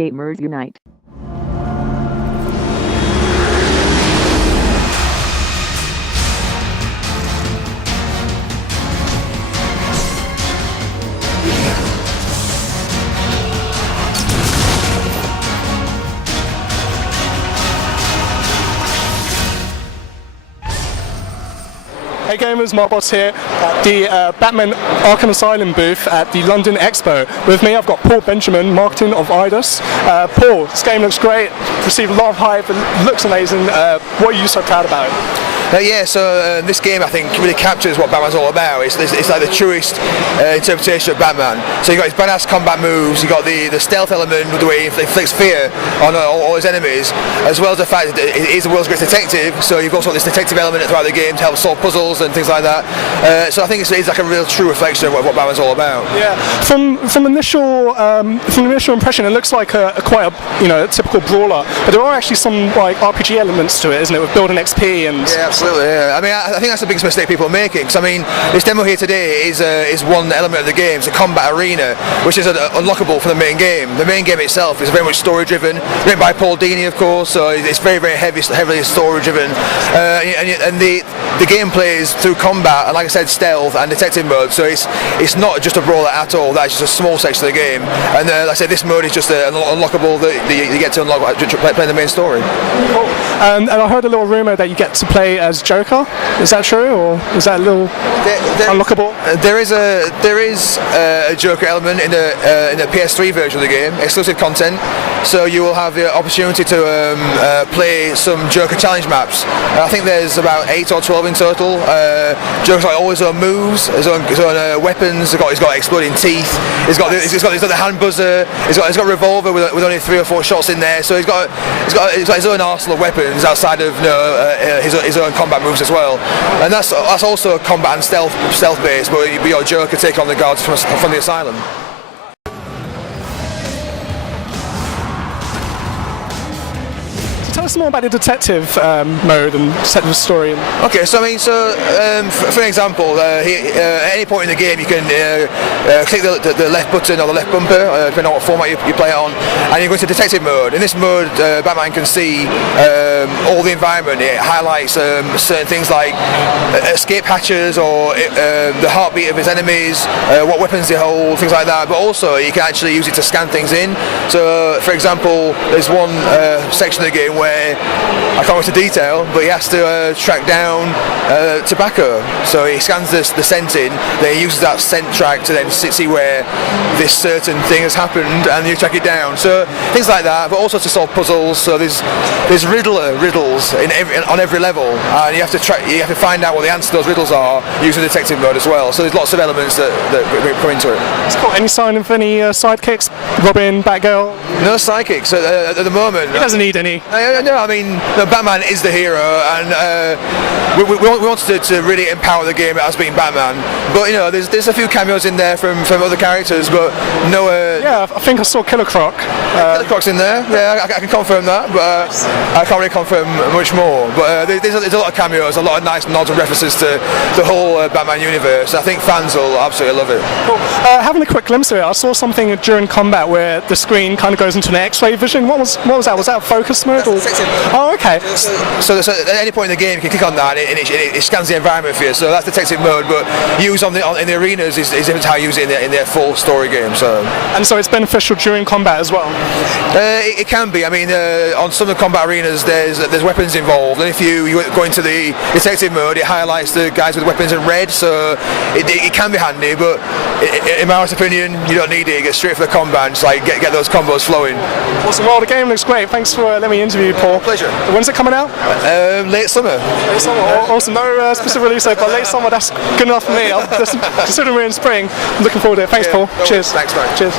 Gamers Unite. Hey gamers, Markboss here at the Batman Arkham Asylum booth at the London Expo. With me I've got Paul Benjamin, marketing of Eidos. Paul, this game looks great, received a lot of hype, it looks amazing. What are you so proud about it? This game I think really captures what Batman's all about. It's like the truest interpretation of Batman. So you've got his badass combat moves, you've got the stealth element with the way he inflicts fear on all his enemies, as well as the fact that he's the world's greatest detective, so you've also got this detective element throughout the game to help solve puzzles and things like that. So I think it's like a real true reflection of what Batman's all about. Yeah, from initial impression it looks like quite a typical brawler, but there are actually some like RPG elements to it, isn't it, with building XP and... Yeah, absolutely. Yeah. I mean, I think that's the biggest mistake people are making. Because I mean, this demo here today is one element of the game. It's a combat arena, which is unlockable for the main game. The main game itself is very much story-driven, written by Paul Dini, of course. So it's very heavily story-driven, and the game plays through combat and, like I said, stealth and detective mode. So it's not just a brawler at all. That's just a small section of the game. And like I said, this mode is just unlockable that you get to unlock playing the main story. Cool. And I heard a little rumor that you get to play as Joker. Is that true, or is that a little unlockable? There is a Joker element in the PS3 version of the game, exclusive content. So you will have the opportunity to play some Joker challenge maps. I think there's about 8 or 12 in total. Joker's got all his own moves, his own weapons. He's got exploding teeth. He's got the hand buzzer. He's got a revolver with only 3 or 4 shots in there. So he's got his own arsenal of weapons outside of his own combat moves as well. And that's also combat and stealth based, but your Joker take on the guards from the asylum. Tell us more about the detective mode and detective story. Okay, so I mean, for an example, at any point in the game you can click the left button or the left bumper, depending on what format you play it on, and you go into detective mode. In this mode, Batman can see all the environment. It highlights certain things like escape hatches or the heartbeat of his enemies, what weapons they hold, things like that. But also, you can actually use it to scan things in. So, for example, there's one section of the game where I can't go into detail, but he has to track down tobacco. So he scans the scent in, then he uses that scent track to then see where this certain thing has happened, and you track it down. So things like that, but also to solve puzzles. So there's riddles on every level, and you have to find out what the answer to those riddles are using detective mode as well. So there's lots of elements that come into it. It's cool. Any sign of any sidekicks? Robin, Batgirl? No sidekicks at the moment. He doesn't need any. No, I mean, Batman is the hero, and we wanted to really empower the game as being Batman. But there's a few cameos in there from other characters, but no. Yeah, I think I saw Killer Croc. Killer Croc's in there. Yeah, I can confirm that, but I can't really confirm much more. But there's a lot of cameos, a lot of nice nods and references to the whole Batman universe. I think fans will absolutely love it. Cool. Having a quick glimpse of it, I saw something during combat where the screen kind of goes into an X-ray vision. What was that? Was that focus mode? Or? Oh, okay. So at any point in the game, you can click on that, and it scans the environment for you. So that's detective mode, but use in the arenas is different how you use it in their full story game. So it's beneficial during combat as well. It can be. I mean, on some of the combat arenas, there's weapons involved, and if you go into the detective mode, it highlights the guys with weapons in red. So it can be handy, but in my honest opinion, you don't need it. You get straight for the combat and just like get those combos flowing. Awesome. Well, the game looks great. Thanks for letting me interview you, Paul. Pleasure. When's it coming out? Late summer. Late summer. Awesome. No specific release date, but late summer. That's good enough for me. Considering we're in spring, I'm looking forward to it. Thanks, Paul. No Cheers. Thanks, man. Cheers.